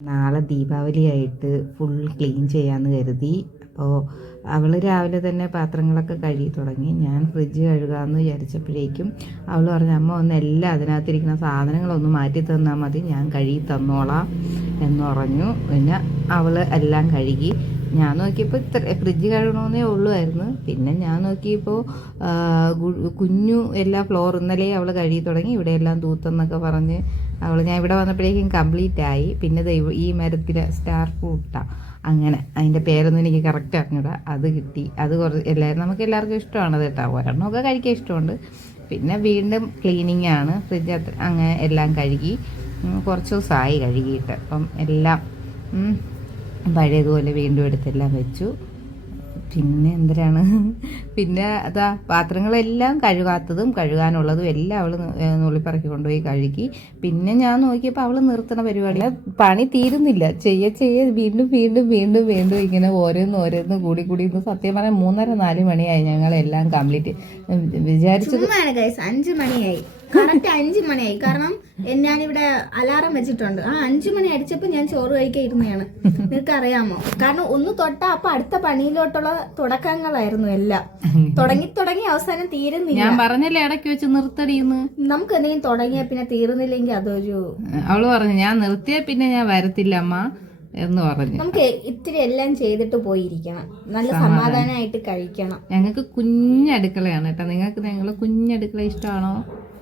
നാളെ ദീപാവലിയായിട്ട് full clean ചെയ്യാമെന്ന് കരുതി. അപ്പോൾ അവൾ രാവിലെ തന്നെ പാത്രങ്ങളൊക്കെ കഴുകി തുടങ്ങി. ഞാൻ ഫ്രിഡ്ജ് കഴുകാമെന്ന് വിചാരിച്ചപ്പോഴേക്കും അവൾ പറഞ്ഞു, അമ്മ ഒന്ന് എല്ലാം അതിനകത്തിരിക്കുന്ന സാധനങ്ങളൊന്ന് മാറ്റി തന്നാൽ മതി, ഞാൻ കഴുകി തന്നോളാം എന്ന് പറഞ്ഞു. പിന്നെ അവൾ എല്ലാം കഴുകി. ഞാൻ നോക്കിയപ്പോൾ ഫ്രിഡ്ജ് കഴുകണമെന്നേ ഉള്ളുമായിരുന്നു. പിന്നെ ഞാൻ നോക്കിയപ്പോൾ കുഞ്ഞു എല്ലാ ഫ്ലോർ ഇന്നലെ അവൾ കഴുകി തുടങ്ങി. ഇവിടെ എല്ലാം തൂത്തെന്നൊക്കെ പറഞ്ഞ് ഞാൻ ഇവിടെ വന്നപ്പോഴേക്കും കംപ്ലീറ്റ് ആയി. പിന്നെ ഈ മരത്തിലെ സ്റ്റാർ ഫ്രൂട്ടാണ്, അങ്ങനെ അതിൻ്റെ പേരൊന്നും എനിക്ക് കറക്റ്റ് അറിഞ്ഞൂടാ. അത് കിട്ടി. അത് നമുക്ക് എല്ലാവർക്കും ഇഷ്ടമാണത് കേട്ടോ. ഒരെണ്ണമൊക്കെ കഴിക്കാൻ ഇഷ്ടമുണ്ട്. പിന്നെ വീണ്ടും ക്ലീനിങ് ആണ്. ഫ്രിഡ്ജ് അങ്ങനെ എല്ലാം കഴുകി. കുറച്ച് ദിവസമായി കഴുകിയിട്ട്. അപ്പം എല്ലാം പഴയതുപോലെ വീണ്ടും എടുത്തെല്ലാം വെച്ചു. പിന്നെ എന്തിനാണ്, പിന്നെ അതാ പാത്രങ്ങളെല്ലാം കഴുകാത്തതും കഴുകാനുള്ളതും എല്ലാം അവൾ നുള്ളിപ്പറക്കി കൊണ്ടുപോയി കഴുകി. പിന്നെ ഞാൻ നോക്കിയപ്പോൾ അവൾ നിർത്തണ പരിപാടി, പണി തീരുന്നില്ല. ചെയ്യ വീണ്ടും വീണ്ടും വീണ്ടും വീണ്ടും ഇങ്ങനെ ഓരോന്ന് കൂടി സത്യം പറഞ്ഞാൽ 3:30-4 മണിയായി ഞങ്ങളെല്ലാം കംപ്ലീറ്റ്. വിചാരിച്ചത് 5 മണിയായി, കറക്റ്റ് 5 മണിയായി. കാരണം ഞാനിവിടെ അലാറം വെച്ചിട്ടുണ്ട്. ആ 5 മണി അടിച്ചപ്പോൾ ഞാൻ ചോറ് കഴിക്കാൻ ഇരുന്നതാണ്. നിങ്ങൾക്ക് അറിയാമോ? കാരണം ഒന്ന് തൊട്ടാ അപ്പൊ അടുത്ത പണിയിലോട്ടുള്ള തുടക്കങ്ങളായിരുന്നു എല്ലാം. തുടങ്ങി അവസാനം തീരുന്നില്ല. ഞാൻ പറഞ്ഞല്ലേ ഇടയ്ക്ക് വെച്ച് നിർത്തടിയെന്ന്. നമുക്ക് എന്തെങ്കിലും തുടങ്ങിയ പിന്നെ തീർന്നില്ലെങ്കിൽ അതൊരു, അവള് പറഞ്ഞു ഞാൻ നിർത്തിയ പിന്നെ ഞാൻ വരത്തില്ല അമ്മ എന്ന് പറഞ്ഞു. നമുക്ക് ഇത്തിരി എല്ലാം ചെയ്തിട്ട് പോയിരിക്കണം, നല്ല സമാധാനമായിട്ട് കഴിക്കണം. ഞങ്ങൾക്ക് കുഞ്ഞടുക്കളയാണ് കേട്ടോ. നിങ്ങൾക്ക് ഞങ്ങള് കുഞ്ഞടുക്കള ഇഷ്ടമാണോ?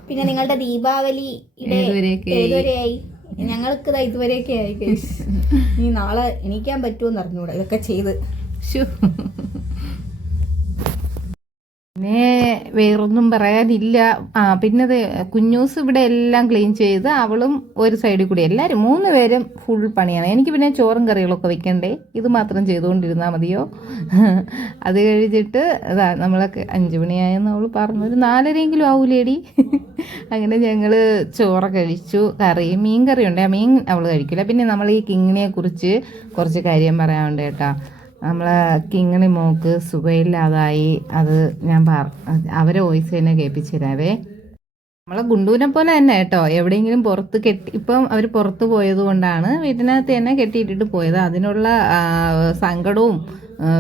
പിന്നെ നിങ്ങളുടെ ദീപാവലി ഏതുവരെയായി? ഞങ്ങൾക്ക് ഇതുവരെയൊക്കെ ആയി. നീ നാളെ എണീക്കാൻ പറ്റുമെന്ന് അറിഞ്ഞൂടാ ഇതൊക്കെ ചെയ്ത്. പിന്നെ വേറൊന്നും പറയാനില്ല. പിന്നെ കുഞ്ഞൂസ് ഇവിടെ എല്ലാം ക്ലീൻ ചെയ്ത് അവളും ഒരു സൈഡിൽ കൂടി, എല്ലാവരും 3 പേരും ഫുൾ പണിയാണ്. എനിക്ക് പിന്നെ ചോറും കറികളൊക്കെ വെക്കണ്ടേ, ഇത് മാത്രം ചെയ്തുകൊണ്ടിരുന്നാൽ മതിയോ? അത് കഴിഞ്ഞിട്ട് നമ്മളൊക്കെ 5 മണിയായെന്ന് അവൾ പറഞ്ഞു, ഒരു 4:30 ആവൂലേടി. അങ്ങനെ ഞങ്ങൾ ചോറ് കഴിച്ചു. മീൻ കറി ഉണ്ട്. മീൻ അവൾ കഴിക്കില്ല. പിന്നെ നമ്മൾ ഈ കിങ്ങിണിയെ കുറിച്ച് കുറച്ച് കാര്യം പറയാനുണ്ട് കേട്ടോ. നമ്മളെ കിങ്ങിണി മോക്ക് സുഖമില്ലാതായി. അത് ഞാൻ അവരെ വോയിസ് തന്നെ കേൾപ്പിച്ചു തരാവേ. നമ്മളെ ഗുണ്ടുവിനെ പോലെ തന്നെ കേട്ടോ. എവിടെയെങ്കിലും പുറത്ത് ഇപ്പം അവർ പുറത്ത് പോയത് കൊണ്ടാണ് വീട്ടിനകത്ത് തന്നെ കെട്ടിയിട്ടിട്ട് പോയത്. അതിനുള്ള സങ്കടവും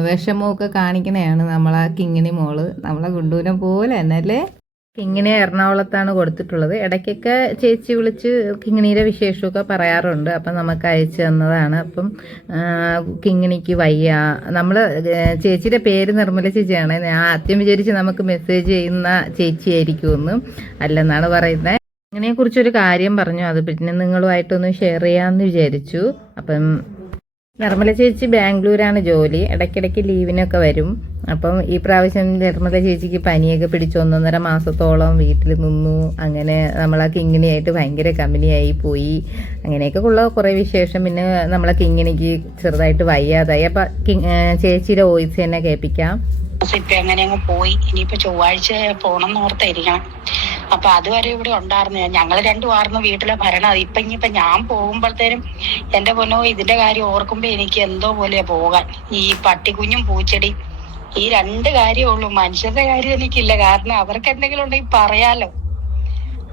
വിഷമവും ഒക്കെ കാണിക്കണയാണ് നമ്മളെ കിങ്ങിണി മോള്. നമ്മളെ ഗുണ്ടുവിനെ പോലെ തന്നെ അല്ലേ. കിങ്ങിണി എറണാകുളത്താണ് കൊടുത്തിട്ടുള്ളത്. ഇടയ്ക്കൊക്കെ ചേച്ചി വിളിച്ച് കിങ്ങിണിയുടെ വിശേഷമൊക്കെ പറയാറുണ്ട്. അപ്പം നമുക്ക് അയച്ചു തന്നതാണ്. അപ്പം കിങ്ങിണിക്ക് വയ്യ. നമ്മൾ ചേച്ചിയുടെ പേര് നിർമ്മല ചേച്ചിയാണ്. ഞാൻ ആദ്യം വിചാരിച്ച് നമുക്ക് മെസ്സേജ് ചെയ്യുന്ന ചേച്ചിയായിരിക്കുമെന്ന്, അല്ലെന്നാണ് പറയുന്നത്. കിങ്ങിണിയെക്കുറിച്ചൊരു കാര്യം പറഞ്ഞു, അത് പിന്നെ നിങ്ങളുമായിട്ടൊന്ന് ഷെയർ ചെയ്യാമെന്ന് വിചാരിച്ചു. അപ്പം നിർമ്മല ചേച്ചി ബാംഗ്ലൂരാണ് ജോലി. ഇടയ്ക്കിടയ്ക്ക് ലീവിനൊക്കെ വരും. അപ്പം ഈ പ്രാവശ്യം നിർമ്മല ചേച്ചിക്ക് പനിയൊക്കെ പിടിച്ചു 1.5 മാസത്തോളം വീട്ടിൽ നിന്നു. അങ്ങനെ നമ്മളെ കിങ്ങിണിയായിട്ട് ഭയങ്കര കമ്പനിയായി പോയി. അങ്ങനെയൊക്കെ ഉള്ള കുറേ വിശേഷം. പിന്നെ നമ്മളെ കിങ്ങിണിക്ക് ചെറുതായിട്ട് വയ്യാതായി. അപ്പം ചേച്ചിയുടെ വോയിസ് തന്നെ കേൾപ്പിക്കാം. ഇപ്പൊ അങ്ങനെ അങ്ങ് പോയി. ഇനിയിപ്പോ ചൊവ്വാഴ്ച പോണം എന്നോർത്തായിരിക്കണം. അപ്പൊ അതുവരെ ഇവിടെ ഉണ്ടായിരുന്നു. ഞങ്ങൾ രണ്ടുമായിരുന്നു വീട്ടിലെ ഭരണം. ഇനിയിപ്പൊ ഞാൻ പോകുമ്പോഴത്തേനും എന്റെ പൊന്നോ, ഇതിന്റെ കാര്യം ഓർക്കുമ്പോ എനിക്ക് എന്തോ പോലെയാ പോകാൻ. ഈ പട്ടിക്കുഞ്ഞും പൂച്ചെടി, ഈ 2 കാര്യമുള്ളൂ. മനുഷ്യരുടെ കാര്യം എനിക്കില്ല. കാരണം അവർക്ക് എന്തെങ്കിലും ഉണ്ടെങ്കിൽ പറയാലോ.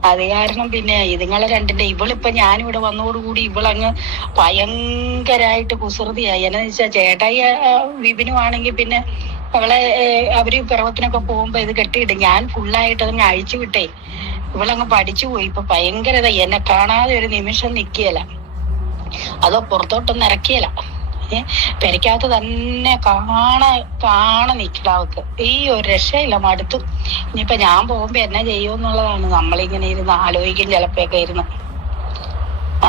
അത് കാരണം പിന്നെ ഇതുങ്ങളെ 2ന്റെ ഇവളിപ്പൊ ഞാനിവിടെ വന്നതോടുകൂടി ഇവളങ്ങ് ഭയങ്കരമായിട്ട് കുസൃതിയായി. എന്നാന്ന് വെച്ചാൽ ചേട്ടായി വിപിനുവാണെങ്കിൽ പിന്നെ അവര് പിറവത്തിനൊക്കെ പോകുമ്പോ ഇത് കെട്ടിയിട്ട് ഞാൻ ഫുള്ളായിട്ട് അതങ്ങ് അഴിച്ചു വിട്ടേ. ഇവളങ്ങ് പഠിച്ചു പോയി. ഇപ്പൊ ഭയങ്കരത. എന്നെ കാണാതെ ഒരു നിമിഷം നിക്കുകയില്ല. അതോ പുറത്തോട്ടൊന്നും ഇറക്കിയല്ല. പെരക്കകത്ത് തന്നെ കാണാൻ നിൽക്കില്ല അവക്ക്. ഈ ഒരു രക്ഷയില്ല, മടുത്തു. ഇനിയിപ്പൊ ഞാൻ പോകുമ്പോ എന്നാ ചെയ്യുമെന്നുള്ളതാണ് നമ്മളിങ്ങനെ ഇരുന്ന് ആലോചിക്കും ചിലപ്പോഴൊക്കെ ഇരുന്ന്.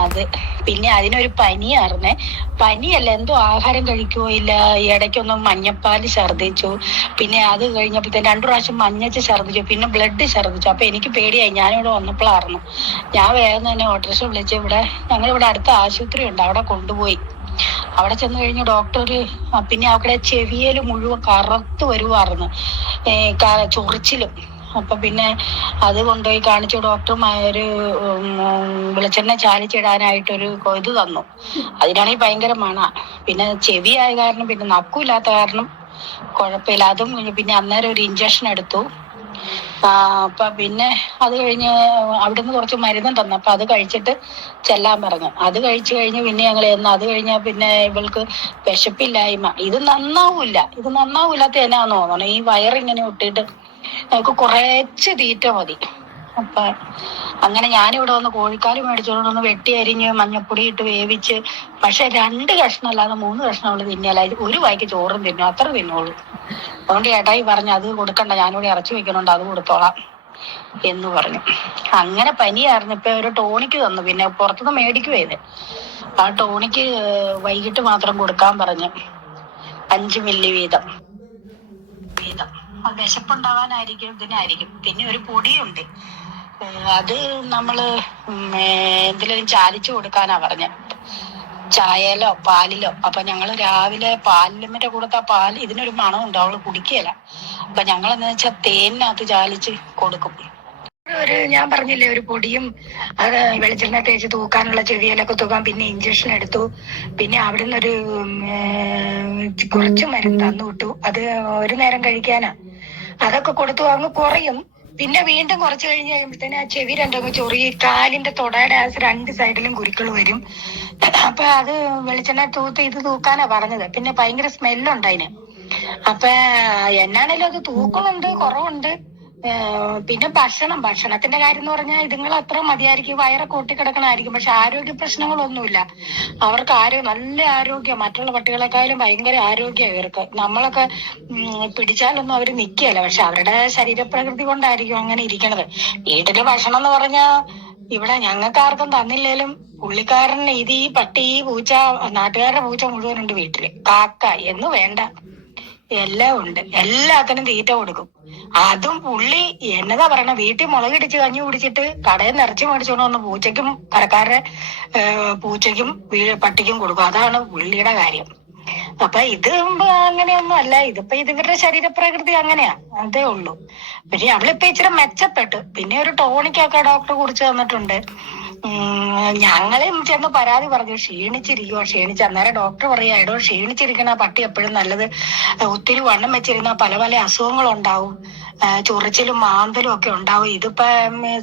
അത് പിന്നെ അതിനൊരു പനിയായിരുന്നേ. പനിയല്ല, എന്തോ ആഹാരം കഴിക്കുകയോ ഇല്ല. ഈ ഇടയ്ക്കൊന്നും മഞ്ഞപ്പാല് ഛർദ്ദിച്ചു. പിന്നെ അത് കഴിഞ്ഞപ്പോഴത്തേന് 2 പ്രാവശ്യം മഞ്ഞച്ച് ഛർദ്ദിച്ചു. പിന്നെ ബ്ലഡ് ഛർദ്ദിച്ചു. അപ്പൊ എനിക്ക് പേടിയായി. ഞാനിവിടെ വന്നപ്പോഴായിരുന്നു. ഞാൻ വേഗം തന്നെ ഓട്ടോറിക്ഷ വിളിച്ച് ഞങ്ങളിവിടെ അടുത്ത ആശുപത്രി ഉണ്ട്, അവിടെ കൊണ്ടുപോയി. അവിടെ ചെന്ന് കഴിഞ്ഞ് ഡോക്ടർ പിന്നെ അവിടെ ചെവിയല് മുഴുവൻ കറുത്ത് വരുവായിരുന്നു, ചൊറിച്ചിലും. അപ്പൊ പിന്നെ അത് കൊണ്ടുപോയി കാണിച്ചു. ഡോക്ടർമാര് വെളിച്ചെണ്ണ ചാലിച്ചിടാനായിട്ടൊരു ഇത് തന്നു. അതിനാണെങ്കിൽ ഭയങ്കര മണ. പിന്നെ ചെവിയായ കാരണം, പിന്നെ നക്കുമില്ലാത്ത കാരണം കുഴപ്പമില്ല. അതും പിന്നെ അന്നേരം ഒരു ഇഞ്ചക്ഷൻ എടുത്തു. അപ്പൊ പിന്നെ അത് കഴിഞ്ഞ് അവിടുന്ന് കുറച്ച് മരുന്നും തന്നു. അപ്പൊ അത് കഴിച്ചിട്ട് ചെല്ലാൻ പറഞ്ഞു. അത് കഴിച്ചു കഴിഞ്ഞ് പിന്നെ ഞങ്ങൾ ചെന്ന്. അത് കഴിഞ്ഞാൽ പിന്നെ ഇവൾക്ക് വിശപ്പില്ലായ്മ. ഇത് നന്നാവൂല്ലാത്ത എന്നാന്ന് തോന്നണം. ഈ വയറിങ്ങനെ ഇട്ടിട്ട് ഞങ്ങൾക്ക് കുറച്ച് തീറ്റ മതി. അപ്പൊ അങ്ങനെ ഞാനിവിടെ വന്ന് കോഴിക്കാല് മേടിച്ചോണ്ട് വന്ന് വെട്ടി അരിഞ്ഞ് മഞ്ഞപ്പൊടി ഇട്ട് വേവിച്ച്. പക്ഷെ 2 കഷ്ണം അല്ലാതെ 3 കഷ്ണം അവള് തിന്നില്ല. ഒരു വായിക്ക് ചോറും തിന്നും, അത്ര തിന്നോളൂ. അതുകൊണ്ട് ഏട്ടായി പറഞ്ഞു അത് കൊടുക്കണ്ട, ഞാനിവിടെ ഇറച്ചി വെക്കണുണ്ട്, അത് കൊടുത്തോളാം എന്ന് പറഞ്ഞു. അങ്ങനെ പനിയായിരുന്നു. ഇപ്പൊ ഒരു ടോണിക്ക് തന്നു. പിന്നെ പുറത്തുനിന്ന് മേടിക്കുവേത്. ആ ടോണിക്ക് വൈകിട്ട് മാത്രം കൊടുക്കാൻ പറഞ്ഞു, 5 മില്ലി വീതം. വിശപ്പുണ്ടാവാനായിരിക്കും, ഇതിനായിരിക്കും. പിന്നെ ഒരു പൊടിയുണ്ട്, അത് നമ്മള് എന്തിലും ചാലിച്ചു കൊടുക്കാനാ പറഞ്ഞ, ചായയിലോ പാലിലോ. അപ്പൊ ഞങ്ങള് രാവിലെ പാലിന്റെ കൂടത്തെ പാൽ ഇതിനൊരു മണമുണ്ട്, അവള് കുടിക്കുകയില്ല. അപ്പൊ ഞങ്ങളെന്ന് വെച്ചാൽ തേനിനകത്ത് ചാലിച്ച് കൊടുക്കും. ഞാൻ പറഞ്ഞില്ലേ, ഒരു പൊടിയും അത് വെളിച്ചെണ്ണ തേച്ച് തൂക്കാനുള്ള ചെവിയിലൊക്കെ തൂക്കാൻ. പിന്നെ ഇഞ്ചക്ഷൻ എടുത്തു. പിന്നെ അവിടുന്ന് ഒരു കുറച്ച് മരുന്ന് തന്നു വിട്ടു. അത് ഒരു നേരം കഴിക്കാനാ. അതൊക്കെ കൊടുത്തു, അങ്ങ് കുറയും. പിന്നെ വീണ്ടും കുറച്ച് കഴിഞ്ഞ് കഴിയുമ്പോഴത്തേന് ആ ചെവി രണ്ടങ്ങ് ചൊറിയി, കാലിന്റെ തുടയുടെ ആ 2 സൈഡിലും കുരുക്കൾ വരും. അപ്പൊ അത് വെളിച്ചെണ്ണ ഇത് തൂക്കാനാ പറഞ്ഞത്. പിന്നെ ഭയങ്കര സ്മെല്ലുണ്ട് അതിന്. അപ്പൊ എന്നാണേലും അത് തൂക്കമുണ്ട്, കുറവുണ്ട്. പിന്നെ ഭക്ഷണത്തിന്റെ കാര്യം എന്ന് പറഞ്ഞാൽ ഇതുങ്ങൾ അത്ര മതിയായിരിക്കും, വയറൊക്കെ ഒട്ടിക്കിടക്കണായിരിക്കും. പക്ഷെ ആരോഗ്യ പ്രശ്നങ്ങളൊന്നുമില്ല അവർക്ക്. നല്ല ആരോഗ്യം, മറ്റുള്ള പട്ടികളെക്കാളും ഭയങ്കര ആരോഗ്യം ഇവർക്ക്. നമ്മളൊക്കെ പിടിച്ചാലൊന്നും അവര് നിൽക്കുകയല്ല. പക്ഷെ അവരുടെ ശരീരപ്രകൃതി കൊണ്ടായിരിക്കും അങ്ങനെ ഇരിക്കണത്. വീട്ടില് ഭക്ഷണം എന്ന് പറഞ്ഞാ ഇവിടെ ഞങ്ങൾക്ക് ആർക്കും തന്നില്ലേലും പുള്ളിക്കാരൻ ഈ പട്ടി, ഈ പൂച്ച, നാട്ടുകാരുടെ പൂച്ച മുഴുവനുണ്ട് വീട്ടില്. കാക്ക എന്ന് വേണ്ട, എല്ലാം ഉണ്ട്. എല്ലാത്തിനും തീറ്റ കൊടുക്കും. അതും പുള്ളി എന്നതാ പറയണ, വീട്ടിൽ മുളകിടിച്ച് കഞ്ഞി കുടിച്ചിട്ട് കടയിൽ നിന്ന് ഇറച്ചി മേടിച്ചോണ്ട് വന്ന് പൂച്ചയ്ക്കും, കടക്കാരുടെ പൂച്ചയ്ക്കും പട്ടിക്കും കൊടുക്കും. അതാണ് പുള്ളിയുടെ കാര്യം. അപ്പൊ ഇത് അങ്ങനെയൊന്നും അല്ല. ഇതിപ്പോ ഇവരുടെ ശരീരപ്രകൃതി അങ്ങനെയാ, അതേ ഉള്ളൂ. പക്ഷെ അവളിപ്പോ ഇച്ചിരി മെച്ചപ്പെട്ടു. പിന്നെ ഒരു ടോണിക്കൊക്കെ ഡോക്ടർ കുറിച്ച് തന്നിട്ടുണ്ട്. ഞങ്ങളെയും ചെന്ന് പരാതി പറഞ്ഞു, ക്ഷീണിച്ച്. അന്നേരം ഡോക്ടർ പറയാ, എടോ ക്ഷീണിച്ചിരിക്കണ പട്ടി എപ്പോഴും നല്ലത്. ഒത്തിരി വണ്ണം വെച്ചിരുന്ന പല പല അസുഖങ്ങളുണ്ടാവും, ചൊറിച്ചിലും മാന്തലും ഒക്കെ ഉണ്ടാവും. ഇതിപ്പോ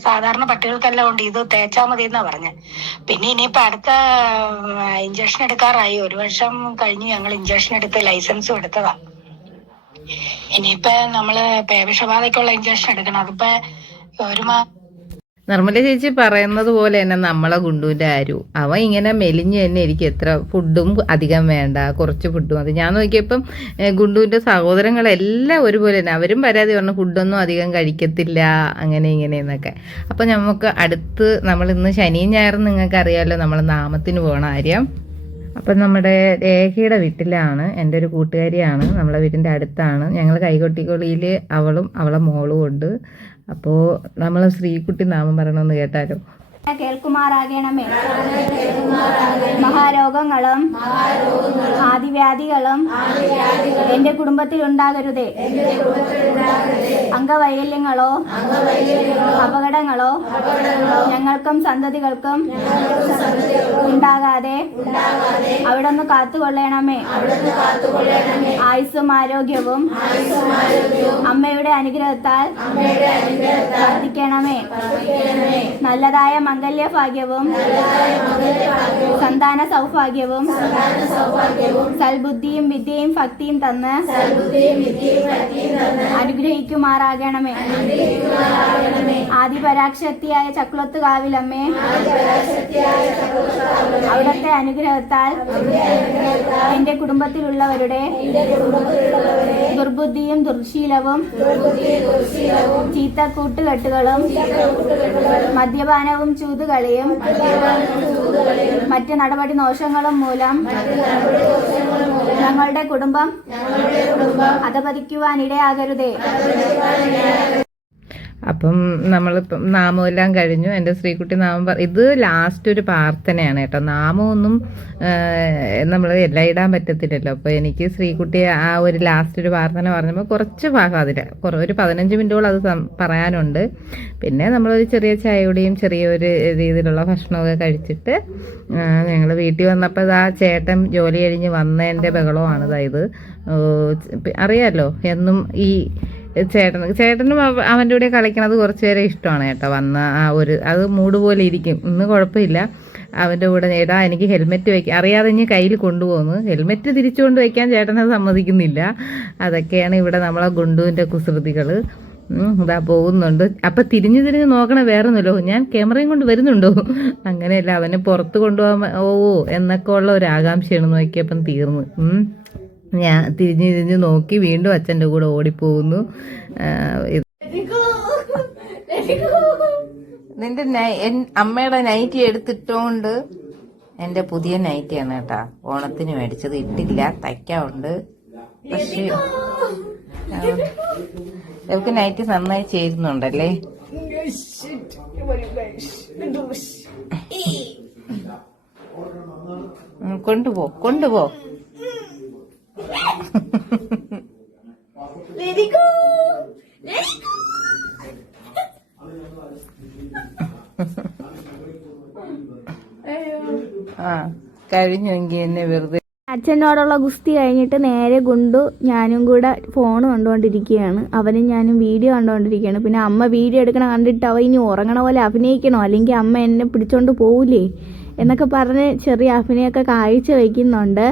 സാധാരണ പട്ടികൾക്കെല്ലാം ഉണ്ട്, ഇത് തേച്ചാ മതി എന്നാ പറഞ്ഞത്. പിന്നെ ഇനിയിപ്പോ അടുത്ത ഇഞ്ചക്ഷൻ എടുക്കാറായി. 1 വർഷം കഴിഞ്ഞ് ഞങ്ങൾ ഇഞ്ചക്ഷൻ എടുത്ത് ലൈസൻസും എടുത്തതാ. ഇനിയിപ്പോ നമ്മള് പേവിഷബാധയ്ക്കുള്ള ഇഞ്ചക്ഷൻ എടുക്കണം. അതിപ്പോ ഒരു നിർമ്മല ചേച്ചി പറയുന്നത് പോലെ തന്നെ നമ്മളെ ഗുണ്ടുവിൻ്റെ ആരും അവൻ ഇങ്ങനെ മെലിഞ്ഞ് തന്നെ ഇരിക്കും. എത്ര ഫുഡും അധികം വേണ്ട, കുറച്ച് ഫുഡും മതി. ഞാൻ നോക്കിയപ്പം ഗുണ്ടുവിൻ്റെ സഹോദരങ്ങളെല്ലാം ഒരുപോലെ തന്നെ. അവരും പരാതി പറഞ്ഞു, ഫുഡൊന്നും അധികം കഴിക്കത്തില്ല, അങ്ങനെ ഇങ്ങനെയെന്നൊക്കെ. അപ്പം നമുക്ക് നമ്മളിന്ന് ശനിയും ഞായറും നിങ്ങൾക്ക് അറിയാമല്ലോ, നമ്മൾ നാമത്തിന് പോകണ കാര്യം. അപ്പം നമ്മുടെ രേഖയുടെ വീട്ടിലാണ്, എൻ്റെ ഒരു കൂട്ടുകാരിയാണ്, നമ്മളെ വീട്ടിൻ്റെ അടുത്താണ്. ഞങ്ങൾ കൈകൊട്ടിക്കൊളിയിൽ അവളും അവളെ മോളും ഉണ്ട്. അപ്പോൾ നമ്മൾ ശ്രീകുട്ടി നാമം പറയണമെന്ന് കേട്ടാലോ. കേൾക്കുമാറാകണമേ. മഹാരോഗങ്ങളും ആദിവ്യാധികളും എന്റെ കുടുംബത്തിൽ ഉണ്ടാകരുതേ. അംഗവൈകല്യങ്ങളോ അപകടങ്ങളോ ഞങ്ങൾക്കും സന്തതികൾക്കും ഉണ്ടാകാതെ അവിടുന്ന് കാത്തുകൊള്ളണമേ. ആയുസ്സും ആരോഗ്യവും അമ്മയുടെ അനുഗ്രഹത്താൽ വർദ്ധിക്കണമേ. നല്ലതായ മംഗല്യഭാഗ്യവും സന്താന സൗഭാഗ്യവും സൽബുദ്ധിയും വിദ്യയും ഭക്തിയും തന്ന് അനുഗ്രഹിക്കുമാറാകണമേ. ആദിപരാശക്തിയായ ചക്കുളത്തുകാവിലമ്മേ, അവിടുത്തെ അനുഗ്രഹത്താൽ എന്റെ കുടുംബത്തിലുള്ളവരുടെ ദുർബുദ്ധിയും ദുർശീലവും ചീത്ത കൂട്ടുകെട്ടുകളും മദ്യപാനവും ചൂതുകളിയും മറ്റ് നടപടി ദോഷങ്ങളും മൂലം ഞങ്ങളുടെ കുടുംബം അധപതിക്കുവാനിടയാകരുതേ. അപ്പം നമ്മളിപ്പം നാമമെല്ലാം കഴിഞ്ഞു. എൻ്റെ ശ്രീകുട്ടി നാമം ഇത് ലാസ്റ്റ് ഒരു പ്രാർത്ഥനയാണ് കേട്ടോ. നാമമൊന്നും നമ്മൾ എല്ലാം ഇടാൻ പറ്റത്തില്ലല്ലോ. അപ്പോൾ എനിക്ക് ശ്രീകുട്ടി ആ ഒരു ലാസ്റ്റ് ഒരു പ്രാർത്ഥന പറഞ്ഞപ്പോൾ കുറച്ച് ഭാഗം അതിൽ ഒരു 15 മിനിറ്റോളം അത് പറയാനുണ്ട്. പിന്നെ നമ്മളൊരു ചെറിയ ചായയുടെയും ചെറിയൊരു രീതിയിലുള്ള ഭക്ഷണമൊക്കെ കഴിച്ചിട്ട് ഞങ്ങൾ വീട്ടിൽ വന്നപ്പോൾ ആ ചേട്ടൻ ജോലി കഴിഞ്ഞ് വന്നതിൻ്റെ ബഹളമാണ്. അതായത് അറിയാമല്ലോ, എന്നും ഈ ചേട്ടനും അവൻ്റെ കൂടെ കളിക്കണത് കുറച്ച് നേരം ഇഷ്ടമാണ് കേട്ടോ. വന്ന ആ ഒരു അത് മൂഡ് പോലെ ഇരിക്കും. ഇന്ന് കുഴപ്പമില്ല. അവൻ്റെ കൂടെ എടാ എനിക്ക് ഹെൽമെറ്റ് വയ്ക്കാൻ അറിയാതെ ഇനി കയ്യിൽ കൊണ്ടുപോകുന്നു. ഹെൽമെറ്റ് തിരിച്ചുകൊണ്ട് വയ്ക്കാൻ ചേട്ടനത് സമ്മതിക്കുന്നില്ല. അതൊക്കെയാണ് ഇവിടെ നമ്മളെ ഗുണ്ടുവിൻ്റെ കുസൃതികൾ. ഇതാ പോകുന്നുണ്ട്. അപ്പം തിരിഞ്ഞ് നോക്കണ വേറൊന്നുമല്ലോ, ഞാൻ ക്യാമറയും കൊണ്ട് വരുന്നുണ്ടോ, അങ്ങനെയല്ല അവനെ പുറത്ത് കൊണ്ടുപോകാൻ എന്നൊക്കെ ഉള്ള ഒരു ആകാംക്ഷയാണ്. നോക്കിയപ്പം തീർന്നു. ഞാൻ തിരിഞ്ഞ് നോക്കി വീണ്ടും അച്ഛൻ്റെ കൂടെ ഓടിപ്പോകുന്നു. നിന്റെ അമ്മയുടെ നൈറ്റി എടുത്തിട്ടോണ്ട്, എൻ്റെ പുതിയ നൈറ്റിയാണ് കേട്ടാ, ഓണത്തിന് മേടിച്ചത്. ഇട്ടില്ല, തയ്ക്കാറുണ്ട്. പക്ഷേ ഇവർക്ക് നൈറ്റി നന്നായി ചേരുന്നുണ്ടല്ലേ. കൊണ്ടുപോ ആ കഴിഞ്ഞെങ്കിൽ എന്നെ വെറുതെ. അച്ഛനോടുള്ള ഗുസ്തി കഴിഞ്ഞിട്ട് നേരെ ഗുണ്ടു ഞാനും കൂടെ ഫോൺ കണ്ടുകൊണ്ടിരിക്കുകയാണ്. അവനും ഞാനും വീഡിയോ കണ്ടുകൊണ്ടിരിക്കുകയാണ്. പിന്നെ അമ്മ വീഡിയോ എടുക്കണ കണ്ടിട്ട് അവ ഇനി ഉറങ്ങണ പോലെ അഭിനയിക്കണോ, അല്ലെങ്കിൽ അമ്മ എന്നെ പിടിച്ചോണ്ട് പോവില്ലേ എന്നൊക്കെ പറഞ്ഞ് ചെറിയ അഭിനയൊക്കെ കാഴ്ച വയ്ക്കുന്നുണ്ട്.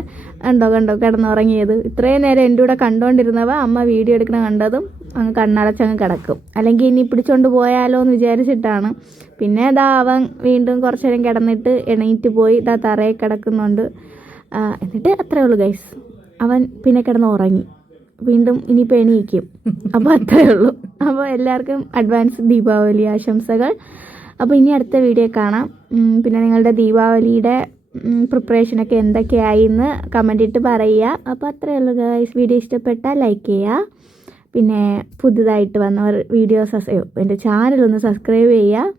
കണ്ടോ കിടന്നുറങ്ങിയത്. ഇത്രയും നേരം എൻ്റെ കൂടെ കണ്ടുകൊണ്ടിരുന്നവ അമ്മ വീഡിയോ എടുക്കണ കണ്ടതും അങ്ങ് കണ്ണടച്ചങ്ങ് കിടക്കും. അല്ലെങ്കിൽ ഇനി പിടിച്ചോണ്ട് പോയാലോ എന്ന് വിചാരിച്ചിട്ടാണ്. പിന്നെ ഇതാ അവൻ വീണ്ടും കുറച്ചു നേരം കിടന്നിട്ട് എണീറ്റ് പോയി ഇതാ തറയിൽ കിടക്കുന്നുണ്ട്. എന്നിട്ട് അത്രേ ഉള്ളൂ ഗൈസ്. അവൻ പിന്നെ കിടന്ന് ഉറങ്ങി. വീണ്ടും ഇനിയിപ്പോൾ എണീക്കും. അപ്പോൾ അത്രേ ഉള്ളൂ. അപ്പോൾ എല്ലാവർക്കും അഡ്വാൻസ് ദീപാവലി ആശംസകൾ. അപ്പോൾ ഇനി അടുത്ത വീഡിയോ കാണാം. പിന്നെ നിങ്ങളുടെ ദീപാവലിയുടെ പ്രിപ്പറേഷനൊക്കെ എന്തൊക്കെയായി എന്ന് കമൻ്റ് ഇട്ട് പറയുക. അപ്പോൾ അത്രയേ ഉള്ളൂ ഗൈസ്. വീഡിയോ ഇഷ്ടപ്പെട്ടാൽ ലൈക്ക് ചെയ്യുക. പിന്നെ പുതുതായിട്ട് വന്നവർ എൻ്റെ ചാനലൊന്ന് സബ്സ്ക്രൈബ് ചെയ്യുക.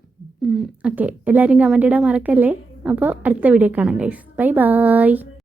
ഓക്കെ, എല്ലാവരും കമൻ്റ് ഇടാൻ മറക്കല്ലേ. അപ്പോൾ അടുത്ത വീഡിയോ കാണാം ഗൈസ്. ബൈ.